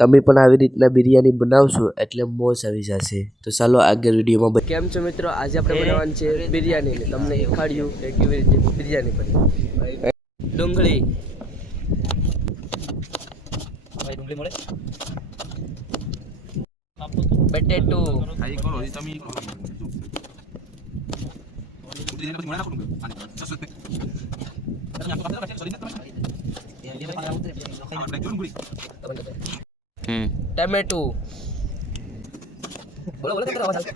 તમે પણ આવી રીતના બિરયાની બનાવશો એટલે મોજ આવી જશે. તો ચાલો આગળ વિડીયોમાં. કેમ છો મિત્રો? આજે આપણે બનાવવાની છે બિરયાની. તમને શીખવાડ્યું કે કેવી રીતે બિરયાની બને. ડુંગળી મળે, બટેટો, ટમેટું, બોલો બોલો કેટલા આવાજ આવે?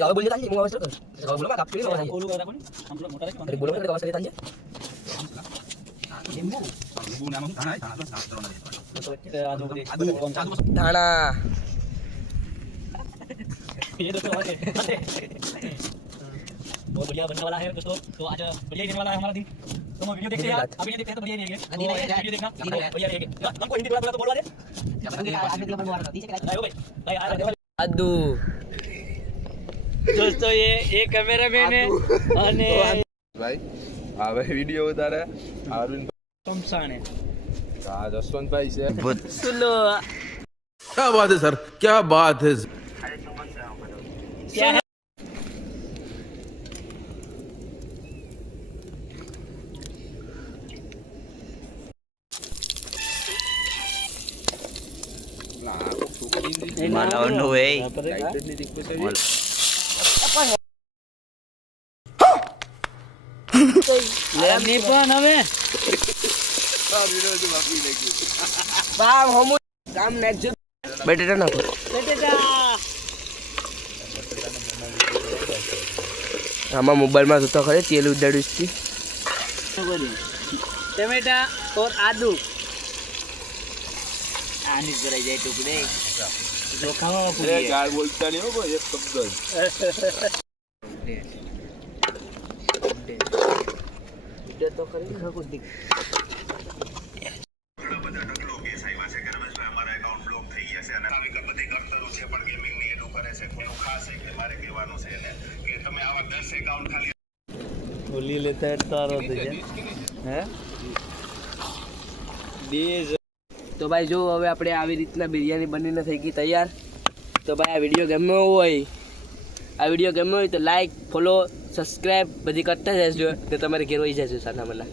જાવ બોલી તાંજી હું આવાજ કર. જાવ બોલો કાપ કરી આવાજ. બોલો કરા કોની? આમ થોડા મોટા રે. બોલો કેટલા આવાજ કરે તાંજી? લીંબુ. લીંબુ નામ ધાણા. ये दोस्तों बहुत बढ़िया बनने वाला है दोस्तों. तो आज बढ़िया ही रहने वाला है हमारा दिन. तो हम वीडियो देखते हैं यार. अभी ये देखते हैं तो बढ़िया नहीं रहेगा. वीडियो देखना बढ़िया रहेगा. हमको हिंदी बोला तो बोलवा दे. आदू दोस्तों ये कैमरामैन है અને ભાઈ આ ભાઈ વિડિયો ઉતારે અરવિંદ કમસાણે આ જસવંતભાઈ છે. સુનો क्या बात है सर, क्या बात है. क्या है? Malawan way. Ni પણ હવે બામ હમુ કામ નાખજો. બટેટા નાખો. બટેટા આમાં મોબાઈલમાં જોતો ખરે તેલ ઉડાડ્યું છે. ટમેટા और आदू आनी जरा जाए टुकड़े जो खाओ એ ગાળ બોલતા નહીં હો કોઈ એક શબ્દ જ. तो खरी खाको दिख होली लेता है तारो तुझे हैं बीज. તો ભાઈ જો હવે આપણે આવી રીતના બિરયાની બનીને થઈ ગઈ તૈયાર. તો ભાઈ આ વિડીયો ગમ્યો હોય તો લાઈક ફોલો સબસ્ક્રાઈબ બધી કરતા જજો. તો તમારે ઘેર હોઈ જશે સાના મલા.